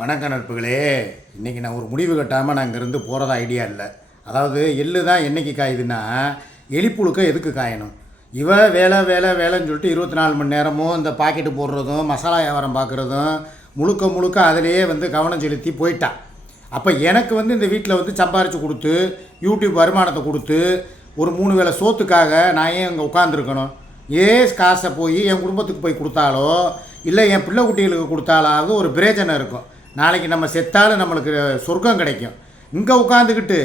வணக்க நட்புகளே. இன்றைக்கி நான் ஒரு முடிவு கட்டாமல் நான் இங்கேருந்து போகிறதா ஐடியா இல்லை. அதாவது எள்ளு தான் என்றைக்கு காயுதுன்னா எலிப்புழுக்க எதுக்கு காயணும்? வேலை வேலை வேலைன்னு சொல்லிட்டு 24 மணி நேரமும் இந்த பாக்கெட்டு போடுறதும் மசாலா வியாபாரம் பார்க்குறதும் முழுக்க அதிலேயே கவனம் செலுத்தி போயிட்டான். அப்போ எனக்கு இந்த வீட்டில் சம்பாரித்து கொடுத்து யூடியூப் வருமானத்தை கொடுத்து ஒரு 3 வேளை சோத்துக்காக நான் ஏன் இங்கே உட்காந்துருக்கணும்? காசை போய் என் குடும்பத்துக்கு போய் கொடுத்தாலோ இல்லை என் பிள்ளை குட்டிகளுக்கு கொடுத்தாலாவது ஒரு பிரயோஜனம் இருக்கும். நாளைக்கு நம்ம செத்தாலும் நம்மளுக்கு சொர்க்கம் கிடைக்கும். இங்கே உட்காந்துக்கிட்டு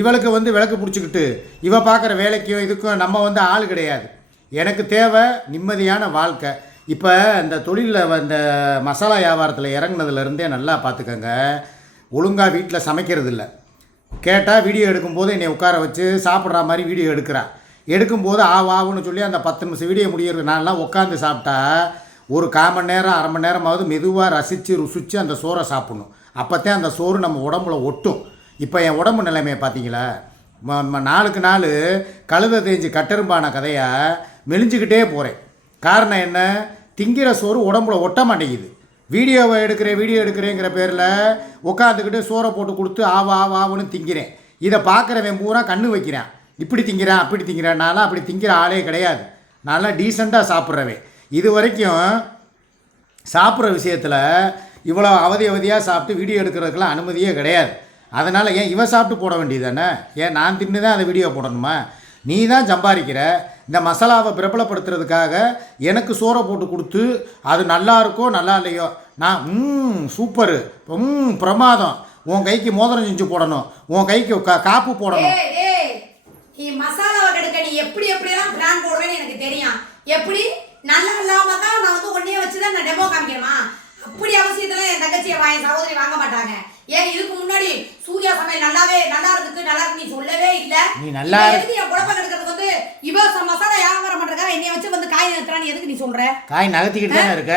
இவளுக்கு விளக்கு பிடிச்சிக்கிட்டு இவ பார்க்குற வேலைக்கும் இதுக்கும் நம்ம ஆள் கிடையாது. எனக்கு தேவை நிம்மதியான வாழ்க்கை. இப்போ இந்த தொழிலில் இந்த மசாலா வியாபாரத்தில் இறங்குனதுலேருந்தே நல்லா பார்த்துக்கங்க. ஒழுங்காக வீட்டில் சமைக்கிறது இல்லை. கேட்டால் வீடியோ எடுக்கும்போது என்னை உட்கார வச்சு சாப்பிட்ற மாதிரி வீடியோ எடுக்கும்போது ஆவான்னு சொல்லி அந்த 10 நிமிஷம் வீடியோ முடிகிறது. நான்லாம் உட்காந்து சாப்பிட்டா ஒரு 1/4 மணி நேரம் 1/2 மணி நேரமாவது மெதுவாக ருசித்து அந்த சோறை சாப்பிட்ணும். அப்போத்தான் அந்த சோறு நம்ம உடம்புல ஒட்டும். இப்போ என் உடம்பு நிலைமையை பார்த்தீங்களா? நாளுக்கு நாள் கழுதை தேஞ்சு கட்டெரும்பான கதையாக மெலிஞ்சிக்கிட்டே போகிறேன். காரணம் என்ன? திங்கிற சோறு உடம்புல ஒட்ட மாட்டேங்குது. வீடியோ எடுக்கிறேங்கிற பேரில் உட்காந்துக்கிட்டு சோறை போட்டு கொடுத்து ஆவான்னு திங்கிறேன். இதை பார்க்குறவன் பூரா கண்ணு வைக்கிறேன். இப்படி திங்கிறேன் அப்படி திங்கிறேன். நான்லாம் அப்படி திங்கிற ஆளே கிடையாது. நான்லாம் டீசெண்டாக சாப்பிட்றவன். இது வரைக்கும் சாப்பிட்ற விஷயத்தில் இவ்வளோ அவதியாக சாப்பிட்டு வீடியோ எடுக்கிறதுக்கெல்லாம் அனுமதியே கிடையாது. அதனால் ஏன் இவ சாப்பிட்டு போட வேண்டியது தானே? ஏன் நான் தின்னு தான் அதை வீடியோ போடணுமா? நீ தான் சம்பாதிக்கிற. இந்த மசாலாவை பிரபலப்படுத்துறதுக்காக எனக்கு சோறை போட்டு கொடுத்து அது நல்லா இருக்கோ நல்லா இல்லையோ நான் சூப்பரு பிரமாதம் உன் கைக்கு மோதிரம் செஞ்சு போடணும், உன் கைக்கு காப்பு போடணும். நீ மசாலாவை கெடுக்க நீ எப்படியெல்லாம் பிளான் போடுவேன்னு எனக்கு தெரியும். எப்படி நல்லா இல்லாம தான் நான் ஒன்னே வச்சுதான் நான் டெமோ காமிக்கணுமா? அப்படி அவசியத்துல என் தங்கச்சியை என் சகோதரி வாங்க மாட்டாங்க. ஏன் இதுக்கு முன்னாடி சூர்யா சமையல் நல்லா இருக்கு நீ சொல்லவே இல்ல. நீ நல்லா எதுக்கு என் குழப்பம் கெடுக்கிறதுக்கு இவ மசாலா வியாபாரம் பண்றதுக்காக என்னைய வச்சு காய் நகர்த்துறான்னு எதுக்கு நீ சொல்ற? காய் நகர்த்திக்கிட்டு தானே இருக்க.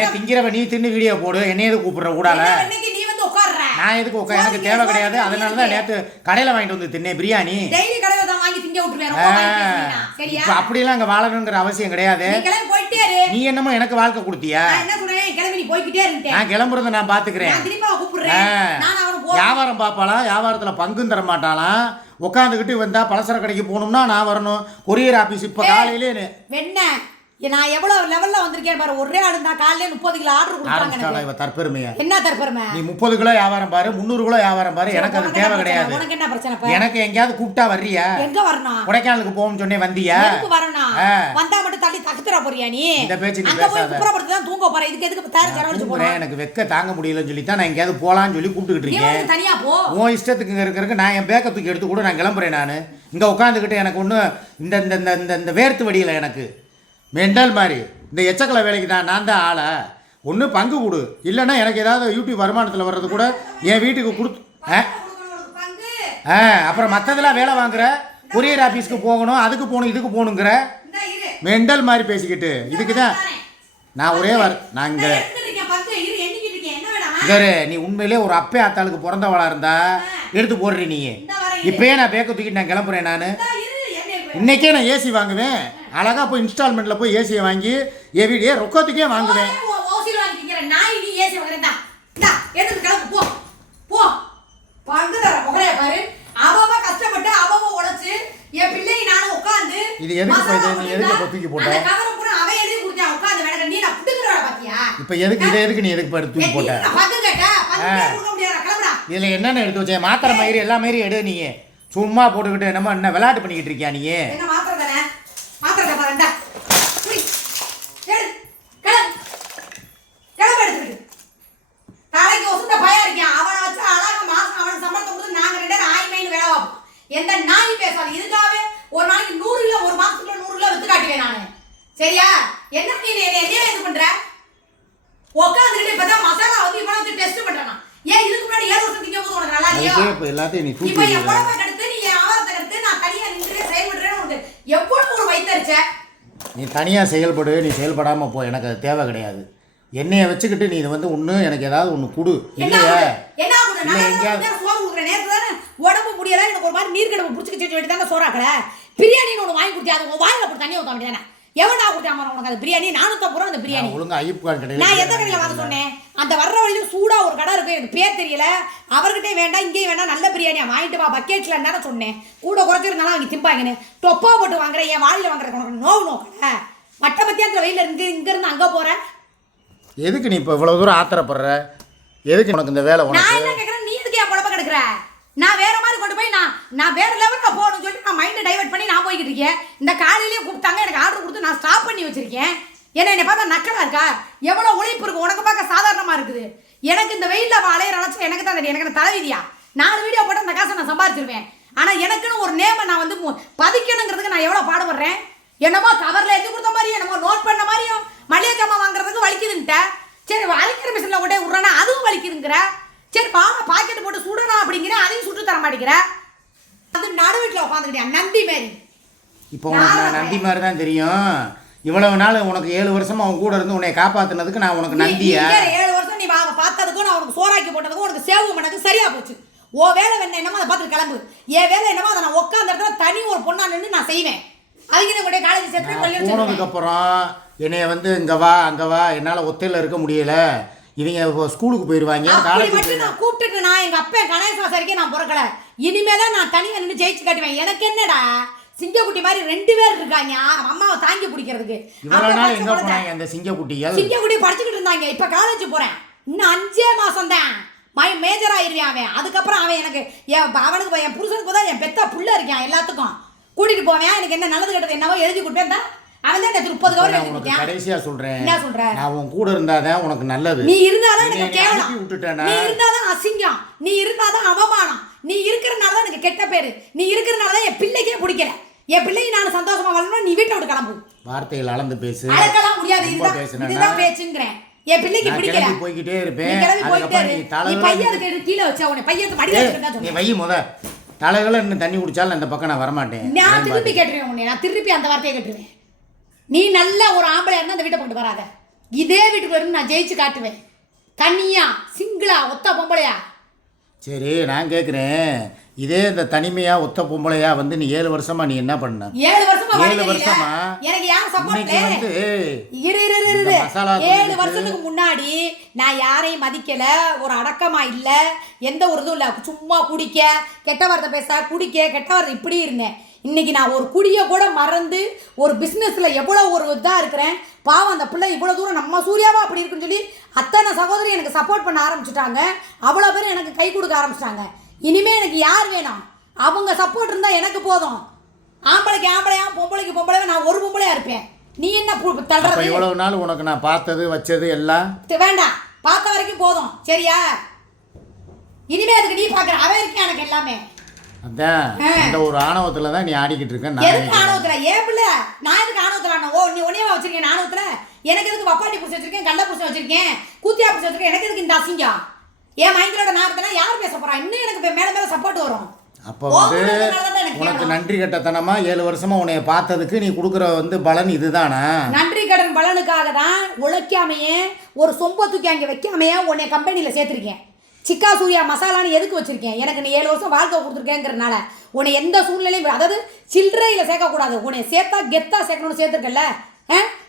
ஏன் திங்கிறவ நீ தின்னு வீடியோ போடு, என்னைய எதுக்கு கூப்பிடுற கூடால? இன்னைக்கு நீ உட்கார்ற. நான் எதுக்கு உட்கார்? எனக்கு தேவை கிடையாது. அதனால தான் நேத்து கடையில வாங்கிட்டு வந்து தின்னே பிரியாணி. டெய்லி கடையில தான் வாங்கி திங்க விட்டுறேன். சரியா? அப்படிலாம் அங்க வாழணுங்கிற அவசியம் கிடையாது. நீ என்னமோ எனக்கு வாழ்க்கை கொடுத்தியா? என்ன சொல்றேன்? கிளம்பி நீ போய்கிட்டே இருந்தே. நான் கிளம்புறத நான் பாத்துக்கிறேன். நான் திரும்ப கூப்பிடுறேன். நான் அவன வியாபாரம் பாப்பாளாம், வியாபாரத்துல பங்கும் தர மாட்டாளாம். உட்காந்துக்கிட்டு வந்தா பலசர கடைக்கு போகணும்னா நான் வரணும். கொரியர் ஆபீஸ் இப்ப காலையிலே வெண்ண நான் எவ்வளவு லெவல்ல வந்திருக்கேன் பாரு. ஒரே ஆளு தான் காலையில 30 கிலோ ஆர்டர் கொடுத்தாங்க. இவ தற்பெருமையா? என்ன தற்பெருமை? நீ 30 கிலோ வியாபாரம் பாரு, 300 கிலோ வியாபாரம் பாரு. எனக்கு அது தேவை கிடையாது. உனக்கு என்ன பிரச்சனை? எனக்கு எங்கயாவது கூப்பிட்டா வர்றியா? எங்க வரணும்? கொடைக்கானலுக்கு போவோம்னு சொன்னே வந்தியா? எதுக்கு வரணும்? வந்தா மட்டும் தள்ளி தகுத்துற போறியா நீ? இந்த பேச்சு நீ பேசாத. அங்க போய் குப்புறப்படுத்து தான் தூங்க போற. இதுக்கு எதுக்கு தயார் செலவழிச்சு போற? எனக்கு வெக்க தாங்க முடியலன்னு சொல்லி தான் நான் எங்கயாவது போலாம்னு சொல்லி கூப்பிட்டுக்கிட்டு இருக்கேன். நீ தனியா போ. உன் இஷ்டத்துக்கு இங்க இருக்கறதுக்கு நான் என் பேக்க தூக்கி எடுத்து கூட நான் கிளம்புறேன். நான் இங்க உட்காந்துக்கிட்டு எனக்கு ஒண்ணு இந்த வேர்த்து வடியில எனக்கு மெண்டல் மாதிரி இந்த எச்சக்கலை வேலைக்கு நான் தான் ஆளை. ஒன்று பங்கு கொடு, இல்லைன்னா எனக்கு ஏதாவது யூடியூப் வருமானத்தில் வர்றது கூட என் வீட்டுக்கு கொடுத்து அப்புறம் மற்றதெல்லாம் வேலை வாங்குற. கொரியர் ஆஃபீஸ்க்கு போகணும், அதுக்கு போகணும், இதுக்கு போகணுங்கிற மெண்டல் மாதிரி பேசிக்கிட்டு இதுக்கு தான் நான் ஒரே நான் இங்கே நீ உண்மையிலே ஒரு அப்பே ஆத்தாளுக்கு பிறந்தவளா இருந்தா எடுத்து போடுறீ. நீ இப்பயே நான் பேக்க தூக்கிட்டு நான் கிளம்புறேன். நான் இன்னைக்கே நான் ஏசி வாங்குவேன். அழகா போய் இன்ஸ்டால்மெண்ட்ல போய் ஏசியை வாங்கி என் வீடியோ ரொக்கத்துக்கே வாங்குவேன். இது எதுக்கு தூக்கி போட்ட? இப்ப எதுக்கு இதை எதுக்கு நீ எதுக்கு தூக்கி போட்ட? இதுல என்னென்ன எடுத்து வச்சேன்? மாத்திரை மயிறு எல்லா மயிரும் எடு. நீ சும்மா போட்டுக்கிட்டு என்ன விளையாட்டு பண்ணிக்கிட்டு இருக்கியா? நீ எந்த நாய் பேசாது. இதுக்காகவே ஒரு நாளைக்கு 100 கிலோ, ஒரு மாசத்துக்குள்ள 100 கிலோ வித்து காட்டுவேன் நானு. சரியா? என்ன நீ என்ன இது பண்ற? உட்காந்துட்டு இப்பதான் மசாலா இவ்வளவு டெஸ்ட் பண்றானா? ஏன் இதுக்கு முன்னாடி 7 வருஷம் திங்க போது உனக்கு நல்லா இல்லையா? இப்ப எல்லாத்தையும் நீ தூக்கி இப்ப எவ்வளவு கடுத்து நீ ஆவரத்தை கடுத்து நான் தனியா நின்று செயல்படுறேன்னு உனக்கு எவ்வளவு ஒரு வைத்தறிச்ச? நீ தனியா செயல்படு, நீ செயல்படாம போ. எனக்கு அது தேவை கிடையாது. என்னைய வச்சுக்கிட்டு நீ ஒண்ணு எனக்கு ஏதாவது ஒண்ணு குடு. இல்லையா? என்ன குடு? நான் எங்கயாவது சோறு குடுக்குறேன். நேத்து தானே உடம்பு முடியல, எனக்கு ஒரு மாதிரி நீர் கடவு புடிச்சிட்டு வேண்டியதானே சோறாக்கல. பிரியாணின்னு ஒன்று வாங்கி கொடுத்தி, அது உன் வாயில போட்டு தண்ணி ஊற்ற வேண்டியதானே? எவனா கொடுத்தாம உனக்கு அந்த பிரியாணி 450 ரூபா அந்த பிரியாணி ஒழுங்கா ஐயப் கான் கடையில் நான் எந்த கடையில் வாங்க சொன்னேன் அந்த வர்ற வழியிலும் சூடா ஒரு கடை இருக்கு எனக்கு பேர் தெரியல அவர்கிட்டே வேண்டாம் இங்கேயும் வேண்டாம் நல்ல பிரியாணியா வாங்கிட்டு வா பக்கெட்ல தானே சொன்னேன் கூட குறைச்சிருந்தாலும் அவங்க திம்பாங்கன்னு தொப்பா போட்டு வாங்குறேன் என் வாளியில் வாங்குறேன் உனக்கு நோக்கல மட்ட மத்தியானத்தில் வெயில இருந்து அங்கே போகிறேன் எதுக்கு நீ இப்போ இவ்வளோ தூரம் ஆத்திரப்படுற எதுக்கு உனக்கு இந்த வேலை நான் உனக்கு என்ன கேட்குறேன் நீ எதுக்கு என் குழப்ப கிடக்குற நான் வேற மாதிரி கொண்டு போய் நான் வேற லெவலில் போகணும்னு சொல்லிட்டு நான் மைண்டை டைவர்ட் பண்ணி நான் போய்கிட்டு இருக்கேன் இந்த காலையிலேயே கூப்பிட்டாங்க எனக்கு ஆர்டர் கொடுத்து நான் ஸ்டாப் பண்ணி வச்சிருக்கேன் என்னை பார்த்தா நக்கலா இருக்கா எவ்வளோ உழைப்பு இருக்கு உனக்கு பார்க்க சாதாரணமாக இருக்குது எனக்கு இந்த வெயிலில் அலையிற அழைச்சா எனக்கு தான் தெரியும் எனக்கு தலைவிதியா 4 வீடியோ போட்டு அந்த காசை நான் சம்பாதிச்சிருவேன் ஆனால் எனக்குன்னு ஒரு நேமை நான் வந்து பதிக்கணுங்கிறதுக்கு நான் எவ்வளோ பாடுபடுறேன் என்னமோ கவரில் எழுதி கொடுத்த மாதிரியும் என்னமோ நோட் பண்ண மாதிரியும் மளிகை ஜாமான் வாங்குறதுக்கு வலிக்குதுன்ட்ட சரி அரைக்கிற மிஷினில் கொண்டே விட்றேன்னா அதுவும் வலிக்குதுங்கிற சரி பாக்கெட் போட்டு சுடணும் அப்படிங்கிற அதையும் சுட்டு தர மாட்டேங்கிற அது நடு வீட்டில் உட்காந்துக்கிட்டியா நந்தி மாரி இப்போ உனக்கு நான் நந்தி மாதிரி தான் தெரியும் இவ்வளவு நாள் உனக்கு 7 வருஷமா அவன் கூட இருந்து உன்னை காப்பாத்துனதுக்கு நான் உனக்கு நந்தியா 7 வருஷம் நீ பார்த்ததுக்கும் நான் உனக்கு சோறாக்கி போட்டதுக்கும் உனக்கு சேவு பண்ணதுக்கு சரியா போச்சு ஓ வேலை வேணும் என்னமோ அதை பார்த்து கிளம்பு என் வேலை என்னமோ அதை நான் உட்காந்த இடத்துல தனி ஒரு பொண்ணா நின்று நான் செய்வேன் அதுக்கு கூட காலேஜ் சேர்த்து போனதுக்கு அப்புறம் என்னைய வந்து இங்க வா அங்க வா என்னால ஒத்தையில இருக்க முடியல இவங்க ஸ்கூலுக்கு போயிருவாங்க அப்படி மட்டும் நான் கூப்பிட்டுட்டு நான் எங்க அப்பா கணேசன் சரிக்கே நான் பிறக்கல இனிமே தான் நான் தனியா நின்று ஜெயிச்சு காட்டுவேன் எனக்கு என்னடா சிங்கக்குட்டி மாதிரி 2 பேர் இருக்காங்க அம்மாவை தாங்கி பிடிக்கிறதுக்கு இவ்வளவு நாள் எங்க போனாங்க அந்த சிங்கக்குட்டிகள் சிங்கக்குட்டி படிச்சுக்கிட்டு இருந்தாங்க இப்ப காலேஜ் போறேன் இன்னும் 5 மாசம் தான் மேஜர் ஆயிருவேன் அவன் அதுக்கப்புறம் அவன் எனக்கு அவனுக்கு என் புருஷனுக்கு தான் என் பெத்த புள்ள இருக்கான் எல்லாத்துக்கும் கூட்டிட்டு போவேன் எனக்கு என்ன நல்லது கெட்டது என்னவோ எழுதி கொடுப்பேன் தான் அவன் தான் 30 கவர் எழுதி கொடுத்தேன் கடைசியா சொல்றேன் என்ன சொல்ற நான் உன் கூட இருந்தாதான் உனக்கு நல்லது நீ இருந்தாதான் எனக்கு கேவலம் விட்டுட்டேனா நீ இருந்தாதான் அசிங்கம் நீ இருந்தாதான் அவமானம் நீ இருக்கிறனால தான் எனக்கு கெட்ட பேரு நீ இருக்கிறனால தான் என் பிள்ளைக்கே பிடிக்கல என் பிள்ளையை நான் சந்தோஷமா வாழணும் நீ வீட்டை விட்டு கிளம்பு வார்த்தைகள் அளந்து பேசு அழகெல்லாம் முடியாது இதுதான் பேச்சுங்கிறேன் என் பிள்ளைக்கு பிடிக்கல போய்கிட்டே இருப்பேன் நீ பையனுக்கு கீழே வச்சா உன்னை பையனுக்கு மடியில நீ வை முத தலைகளை இன்னும் தண்ணி குடிச்சாலும் அந்த பக்கம் நான் வரமாட்டேன் நான் திருப்பி கேட்டுருவேன் உன்னை நான் திருப்பி அந்த வார்த்தையை கேட்டுருவேன் நீ நல்ல ஒரு ஆம்பளையா இருந்தா அந்த வீட்டை கொண்டு வராத இதே வீட்டுக்கு வரும் நான் ஜெயிச்சு காட்டுவேன் தனியா சிங்கிளா ஒத்த பொம்பளையா சரி நான் கேட்குறேன் இதே இந்த தனிமையா ஒத்த பொம்பளையா வந்து நீ 7 வருஷமா நீ என்ன பண்ண 7 வருஷமா எனக்கு யார் சப்போர்ட் வந்து இரு 7 வருஷத்துக்கு முன்னாடி நான் யாரையும் மதிக்கல ஒரு அடக்கமா இல்ல எந்த ஒரு இதுவும் இல்ல சும்மா குடிக்க கெட்ட வார்த்தை பேச குடிக்க கெட்ட வார்த்தை இப்படி இருந்தேன் இன்னைக்கு நான் ஒரு குடிய கூட மறந்து ஒரு பிஸ்னஸ்ல எவ்வளவு ஒரு இதா இருக்கிறேன் பாவம் அந்த பிள்ளை இவ்வளவு தூரம் நம்ம சூர்யாவா அப்படி இருக்குன்னு சொல்லி அத்தனை சகோதரி எனக்கு சப்போர்ட் பண்ண ஆரம்பிச்சுட்டாங்க அவ்வளவு பேர் எனக்கு கை கொடுக்க ஆரம்பிச்சிட்டாங்க இனிமே எனக்கு யார் வேணும் அவங்க சப்போர்ட் இருந்தா எனக்கு போதும் ஆம்பளைக்கு ஆம்பளையா பொம்பளைக்கு பொம்பளையா நான் ஒரு பொம்பளையா இருப்பேன் நீ என்ன தள்ளுறது இவ்வளவு நாள் உனக்கு நான் பார்த்தது வச்சது எல்லாம் வேண்டாம் பார்த்த வரைக்கும் போதும் சரியா இனிமே அதுக்கு நீ பாக்குற அவன் இருக்கேன் எனக்கு எல்லாமே அதான் இந்த ஒரு ஆணவத்துல தான் நீ ஆடிக்கிட்டு இருக்க எதுக்கு ஆணவத்துல ஏன் பிள்ளை நான் எதுக்கு ஆணவத்துல ஆனோ நீ ஒன்னேவா வச்சிருக்கேன் ஆணவத்துல எனக்கு எதுக்கு வப்பாட்டி புடிச்சு வச்சிருக்கேன் கள்ள புடிச்சு வச்சிருக்கேன் கூத்தியா புடிச்சு வச்சிருக்கேன் எனக்கு எதுக்கு இந்த அசிங்கம் என் மைண்டோட நான் யார் பேச போறா இன்னும் எனக்கு மேல மேல சப்போர்ட் வரும் அப்போ வந்து உனக்கு நன்றி கட்டத்தனமா 7 வருஷமா உன்னைய பார்த்ததுக்கு நீ கொடுக்குற வந்து பலன் இதுதானா நன்றி கடன் பலனுக்காக தான் உழைக்காமையே ஒரு சொம்ப தூக்கி அங்கே வைக்காமையே உன்னை கம்பெனியில் சேர்த்துருக்கேன் சிக்கா சூர்யா மசாலான்னு எதுக்கு வச்சிருக்கேன் எனக்கு நீ 7 வருஷம் வாழ்க்கை கொடுத்துருக்கேங்கிறனால உன்னை எந்த சூழ்நிலையும் அதாவது சில்லறையில் சேர்க்கக்கூடாது உன்னை சேர்த்தா கெத்தா சேர்க்கணும்னு சேர்த்துருக்கல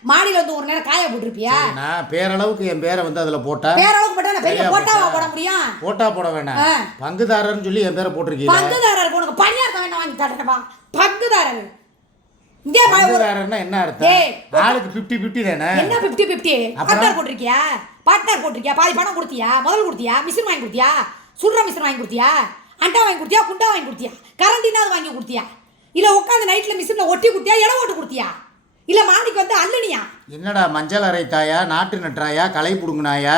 மாடியில் வந்து ஒரு நேரம் காய போட்டிருப்பியா நான் பேரளவுக்கு என் பேரை வந்து அதில் போட்டா பேரளவுக்கு போட்டா நான் பெரிய போட்டாவா போட முடியும் போட்டா போட வேண்டாம் பங்குதாரர்னு சொல்லி என் பேரை போட்டிருக்கீங்க பங்குதாரர் உனக்கு பணியார் வேணா வாங்கி தரட்டப்பா பங்குதாரர் பங்குதாரர்னா என்ன அர்த்தம் ஆளுக்கு 50-50 தானே என்ன 50-50 பார்ட்னர் போட்டிருக்கியா பாதி பணம் கொடுத்தியா முதல் கொடுத்தியா மிஷின் வாங்கி கொடுத்தியா சுடுற மிஷின் வாங்கி கொடுத்தியா அண்டா வாங்கி கொடுத்தியா குண்டா வாங்கி கொடுத்தியா கரண்டினாவது வாங்கி கொடுத்தியா இல்ல உட்காந்து நைட்ல மிஷின்ல ஒட்டி கொடுத்தியா இடம் ஓட்டு கொடுத்தியா இல்ல மாடிக்கு வந்து அல்லனியா என்னடா மஞ்சள் அரைத்தாயா நாட்டு நட்டாயா களை புடுங்கினாயா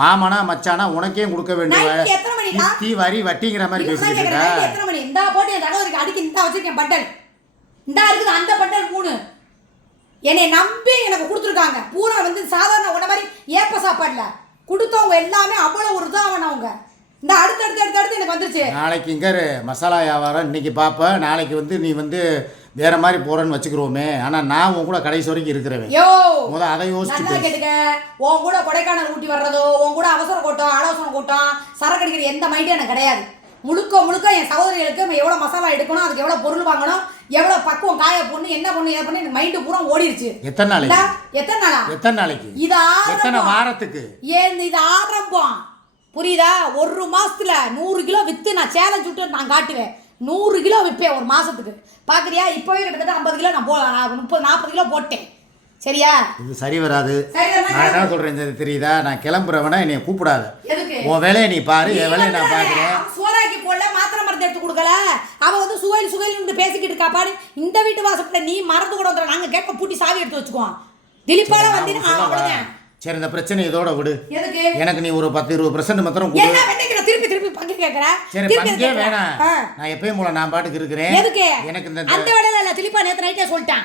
மாமனா மச்சானா உனக்கே கொடுக்க வேண்டிய வரி வட்டிங்கிற மாதிரி பேசிட்டு எத்தனை மணி இந்த போட்டு என் தகவலுக்கு அடிக்க இந்த வச்சிருக்கேன் பட்டல் இந்த இருக்குது அந்த பட்டல் 3 என்னை நம்பி எனக்கு கொடுத்துருக்காங்க பூரா வந்து சாதாரண உன மாதிரி ஏப்ப சாப்பாடுல கொடுத்தவங்க எல்லாமே அவ்வளோ ஒரு இதாகனவங்க இந்த அடுத்து எனக்கு வந்துருச்சு நாளைக்கு இங்கே மசாலா வியாபாரம் இன்னைக்கு பார்ப்ப நாளைக்கு வந்து நீ வந்து வேற மாதிரி போறேன்னு வச்சுக்கிறோமே ஆனால் நான் உன் கூட கடைசி வரைக்கும் இருக்கிறவன் முத அதை யோசிச்சு கேட்டுக்க உன் கூட கொடைக்கானல் ஊட்டி வர்றதோ உன் கூட அவசர கூட்டம் ஆலோசனை கூட்டம் சரக்கு அடிக்கிற எந்த மைண்டும் எனக்கு கிடையாது முழுக்க என் சகோதரிகளுக்கு எவ்வளோ மசாலா எடுக்கணும் அதுக்கு எவ்வளோ பொருள் வாங்கணும் எவ்வளவு பக்குவம் காய பொண்ணு என்ன பொண்ணு ஏன் பொண்ணு எனக்கு மைண்டு பூரா ஓடிடுச்சு. எத்தனை நாளைக்கு? எத்தனை நாளா? எத்தனை நாளைக்கு? இது எத்தனை வாரத்துக்கு? ஏன் இது ஆரம்பம் புரியுதா? 1 மாசத்துல 100 கிலோ வித்து நான் சேலஞ்ச் விட்டு நான் காட்டுவேன். 100 கிலோ விற்பேன் ஒரு மாசத்துக்கு. பாக்குறியா? இப்பவே கிட்டத்தட்ட 50 கிலோ நான் 30-40 கிலோ போட்டேன். சரியா? இது சரி வராது. நான் என்ன சொல்றேன் தெரியுதா? நான் கிளம்புறவனா என்னைய கூப்பிடாத. எதுக்கு? உன் வேலையை நீ பாரு, என் வேலையை நான் பாக்குறேன். சோறாக்கி போடல, மாத்திரை மருந்து எடுத்து கொடுக்கல. அவ வந்து சுகையில் பேசிக்கிட்டு இருக்காப்பாடு. இந்த வீட்டு வாசப்பட நீ மறந்து கூட வந்துட. நாங்க கேட்க பூட்டி சாவி எடுத்து வச்சுக்குவோம். திலீப்பால வந்து சரி, இந்த பிரச்சனை இதோட விடு. எதுக்கு? எனக்கு நீ ஒரு 10-20% மாத்திரம் கொடு. என்ன வெண்ணைக்கிற திருப்பி பங்கு கேக்குற? சரி, பங்கே வேணாம். நான் எப்பயும் போல நான் பாட்டுக்கு இருக்கிறேன். எதுக்கு? எனக்கு அந்த வேலையில இல்ல. திலீப்பா நேத்து நைட்டே சொல்லிட்டான்.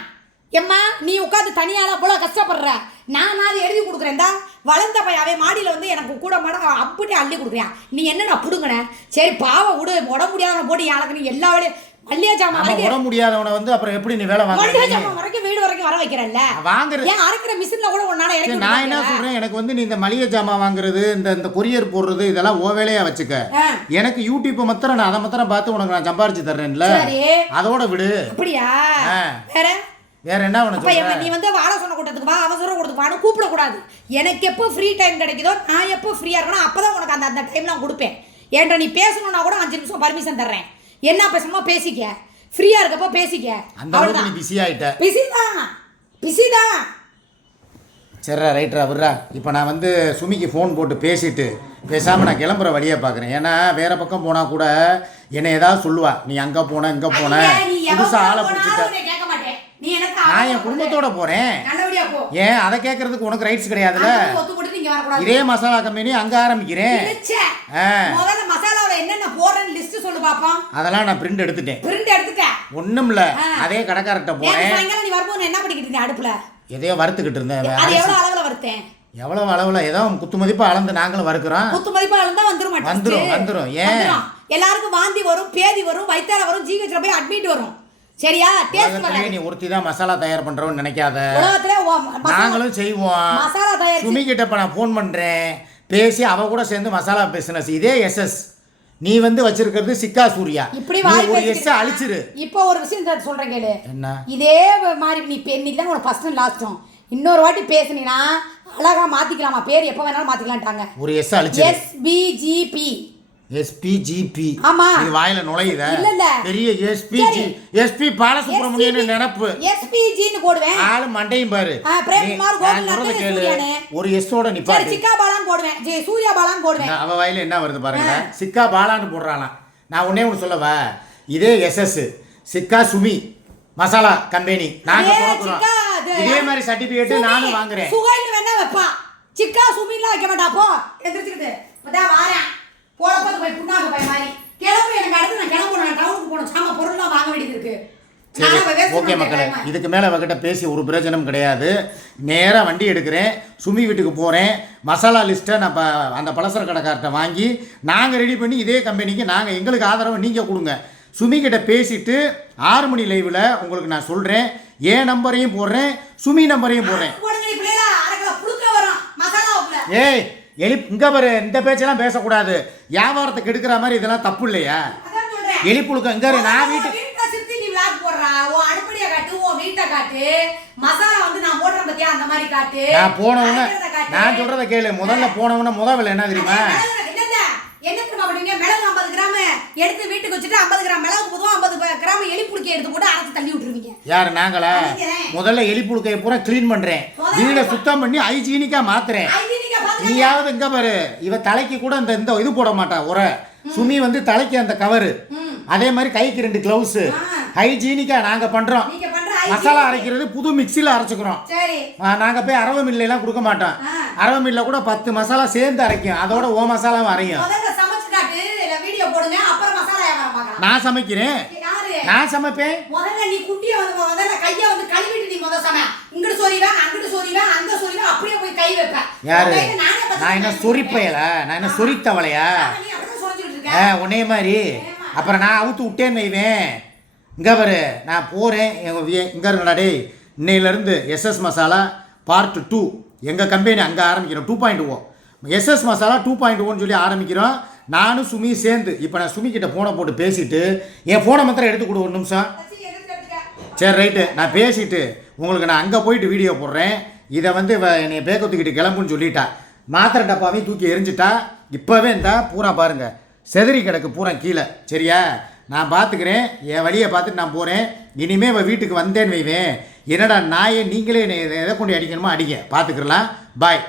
எம்மா நீ உட்காந்து தனியால போல கஷ்டப்படுற, நான் அது எழுதி கொடுக்குறேன்டா. வளர்ந்த பையாவே மாடியில் வந்து எனக்கு கூட மாட அப்படியே அள்ளி கொடுக்குறியா? நீ என்னடா புடுங்கின? சரி பாவம் விடு, உடம்பு முடியாதவனை போட்டு எனக்கு நீ எல்லா வேலையும் மல்லிகை ஜாமான் வரைக்கும் உடம்பு முடியாதவனை வந்து அப்புறம் எப்படி நீ வேலை வாங்க? மல்லிகை ஜாமான் வரைக்கும் வீடு வரைக்கும் வர வைக்கிறல்ல, வாங்குறது ஏன் அரைக்கிற மிஷின்ல கூட உன்னால இறக்கி. நான் என்ன சொல்றேன், எனக்கு வந்து நீ இந்த மளிகை ஜாமான் வாங்குறது, இந்த கொரியர் போடுறது, இதெல்லாம் ஓ வேலையா வச்சுக்க. எனக்கு யூடியூப் மாத்திரம் நான் அதை மாத்திரம் பார்த்து உனக்கு நான் சம்பாரிச்சு தர்றேன்ல, அதோட விடு. அப்படியா? வேற என்ன உனக்கு? நீ வந்து வாழ சொன்ன கூட்டத்துக்கு வா, அவசரம் கூட்டத்துக்கு வான்னு கூப்பிடக்கூடாது. எனக்கு எப்போ ஃப்ரீ டைம் கிடைக்குதோ, நான் எப்போ ஃப்ரீயா இருக்கணும் அப்பதான் உனக்கு அந்த டைம்லாம் கொடுப்பேன். ஏன்டா நீ பேசணும்னா கூட 5 நிமிஷம் பர்மிஷன் தர்றேன். என்ன பேசணுமோ பேசிக்க, ஃப்ரீயா இருக்கப்போ பேசிக்க. அந்த அளவுக்கு நீ பிஸி ஆயிட்ட. பிஸி தான். சரிடா, ரைட்ரா, விட்றா. இப்போ நான் வந்து சுமிக்கு ஃபோன் போட்டு பேசிட்டு பேசாமல் நான் கிளம்புற வழியை பார்க்குறேன். ஏன்னா வேற பக்கம் போனால் கூட என்னை ஏதாவது சொல்லுவா, நீ அங்கே போன இங்கே போன புதுசாக ஆளை பிடிச்சிட்ட. நான் என் குடும்பத்தோட போறேன். ஏன் அதை கேட்கறதுக்கு உனக்கு ரைட்ஸ் கிடையாதுல்ல? இதே மசாலா கம்பெனி அங்க ஆரம்பிக்கிறேன். அதெல்லாம் நான் பிரிண்ட் எடுத்துட்டேன். ஒண்ணும் இல்ல, அதே கடைக்காரர்கிட்ட போறேன். அடுப்புல எதையோ வறுத்துக்கிட்டு இருந்தேன். எவ்வளவு அளவுல ஏதோ குத்து மதிப்பா அளந்து நாங்களும் வறுக்கிறோம். குத்து மதிப்பா அளந்தா வந்துரும். ஏன் எல்லாருக்கும் வாந்தி வரும், பேதி வரும், வயித்தால வரும், ஜிஹெச்ல போய் அட்மிட் வரும். சரியா? டேஸ்ட் பண்ண நீ ஒருத்தி தான் மசாலா தயார் பண்றோம்னு நினைக்காத. நாங்களும் செய்வோம். மசாலா தயார் சுமி கிட்ட இப்ப நான் ஃபோன் பண்றேன், பேசி அவ கூட சேர்ந்து மசாலா பிசினஸ். இதே எஸ்எஸ் நீ வந்து வச்சிருக்கிறது சிக்கா சூர்யா. இப்படி ஒரு எஸ் அழிச்சிரு. இப்போ ஒரு விஷயம் சொல்றேன் கேளு. என்ன? இதே மாதிரி நீ இன்னைக்கு தான் உனக்கு ஃபர்ஸ்ட் லாஸ்டும். இன்னொரு வாட்டி பேசுனீனா அழகா மாத்திக்கலாமா? பேர் எப்ப வேணாலும் மாத்திக்கலாம்ட்டாங்க. ஒரு எஸ் அழிச்சிரு. SBGP. SPGP. ஆமா, இது வாயில நுழையுதா? இல்ல பெரிய SP பாலசுப்ரமணியன் நினைப்பு. SPG ன்னு போடுவேன். ஆளு மண்டையும் பாரு. பிரேம்குமார் கோகுல்நாத் சூர்யானே. ஒரு S ஓட நிப்பாரு. சரி, சிக்கா பாலான்னு போடுவேன். சூர்யா பாலான்னு போடுவேன். அவ வாயில என்ன வருது பாருங்க. சிக்கா பாலான்னு போடுறானா? நான் ஒண்ணே ஒன்னு சொல்லவா, இதே SS சிக்கா சுமி மசாலா கம்பெனி நாங்க போறோம். இதே மாதிரி சர்டிபிகேட் நானும் வாங்குறேன். சுகையில் வேணா வைப்பா, சிக்கா சுமிலாம் வைக்க மாட்டா. போ எந்திரிச்சிட்டு இப்பதான் வாரேன். போறப்ப போய் புண்ணாக்கு போய் மாதிரி கிளம்பு. எனக்கு அடுத்து நான் கிளம்பணும், டவுனுக்கு போகணும். சாம பொருள்லாம் வாங்க வேண்டியது இருக்கு. ஓகே மக்களே, இதுக்கு மேலே அவகிட்ட பேசி ஒரு பிரயோஜனம் கிடையாது. நேராக வண்டி எடுக்கிறேன், சுமி வீட்டுக்கு போகிறேன். மசாலா லிஸ்ட்டை நான் அந்த பலசர கடைக்கார்ட்ட வாங்கி நாங்கள் ரெடி பண்ணி இதே கம்பெனிக்கு நாங்கள் எங்களுக்கு ஆதரவை நீங்கள் கொடுங்க. சுமி கிட்ட பேசிட்டு 6 மணி லைவில் உங்களுக்கு நான் சொல்கிறேன். என் நம்பரையும் போடுறேன், சுமி நம்பரையும் போடுறேன். ஏய் இங்கே பாரு, இந்த பேச்செல்லாம் பேசக்கூடாது. வியாபாரத்துக்கு எடுக்கிற மாதிரி இதெல்லாம் தப்பு இல்லையா? எலிப்புழுக்க இங்கே நான் வீட்டுக்கு நான் போனவன நான் சொல்றத கேளு. முதல்ல போனவன முதல்ல என்ன தெரியுமா? என்ன தெரியுமா பண்ணுவீங்க? மிளகு 50 கிராம் எடுத்து வீட்டுக்கு வச்சுட்டு 50 கிராம் மிளகு பொதுவா 50 கிராம் எலிப்புழுக்கை எடுத்து போட்டு அரைச்சு தள்ளி விட்டுருவீங்க. யாரு? நாங்களா? முதல்ல எலிப்புழுக்கையை பூரா கிளீன் பண்றேன், வீடை சுத்தம் பண்ணி ஹைஜீனிக்கா மாத்துறேன். நீயாவது இங்க பாரு, இவ தலைக்கு கூட இந்த இது போட மாட்டா. உரை சுமி வந்து தலைக்கு அந்த கவரு, அதே மாதிரி கைக்கு 2 கிளவுஸ். ஹைஜீனிக்கா நாங்க பண்றோம். மசாலா அரைக்கிறது புது மிக்சியில் அரைச்சிக்கிறோம். நாங்கள் போய் அரவ மில்லாம் கொடுக்க மாட்டோம். அரவ மில்ல கூட 10 மசாலா சேர்ந்து அரைக்கும், அதோட ஓ மசாலாவும் அரையும். நான் சமைக்கிறேன், நான் சமைப்பேன். யாரு? நான் என்ன சொரிப்பையல? நான் என்ன சொரித்தவளையா? உன்னே மாதிரி. அப்புறம் நான் அவுத்து விட்டேன்னு வைவேன். இங்கே பாரு, நான் போகிறேன். இங்கே இருங்கடா டேய், இன்னையிலேருந்து SS மசாலா பார்ட் 2 எங்கள் கம்பெனி அங்கே ஆரம்பிக்கிறோம். 2.0 SS மசாலா 2.0ன்னு சொல்லி ஆரம்பிக்கிறோம். நானும் சுமி சேர்ந்து. இப்போ நான் சுமி கிட்ட ஃபோனை போட்டு பேசிட்டு என் ஃபோனை மாத்திரம் எடுத்து கொடு. 1 நிமிஷம். சரி ரைட்டு, நான் பேசிட்டு உங்களுக்கு நான் அங்கே போயிட்டு வீடியோ போடுறேன். இதை வந்து என்னை பேக்கத்துக்கிட்டு கிளம்புன்னு சொல்லிட்டா. மாத்திரை டப்பாவையும் தூக்கி எரிஞ்சிட்டா. இப்போவே இருந்தா பூரா பாருங்கள் செதறி கிடக்கு பூரா கீழே. சரியா, நான் பார்த்துக்கிறேன், என் வழியை பார்த்துட்டு நான் போகிறேன். இனிமேல் இவள் வீட்டுக்கு வந்தேன்னு வைவேன், என்னடா நாயை நீங்களே எதை கொண்டு அடிக்கணுமோ அடிங்க, பார்த்துக்கலாம். பாய்.